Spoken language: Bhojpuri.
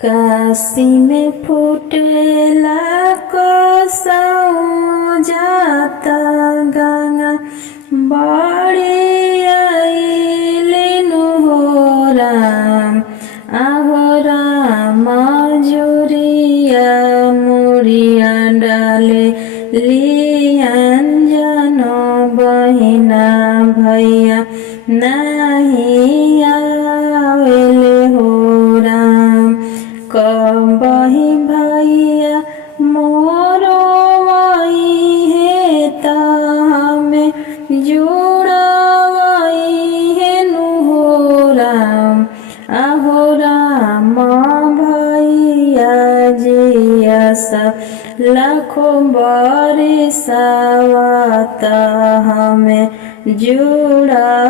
काशी में फूटेला कसौ जाता गंगा बड़ी आइलिनु हो राम। आहो राम जुरिया मुड़िया डाले लियांजन बहिना भैया नहीं आवेले हो राम। कबही भैया मोरो वही है हमें जुड़ावई है नु हो राम। आहो राम भैया जिया सब लाखों बरिसावता हमें जुड़ावई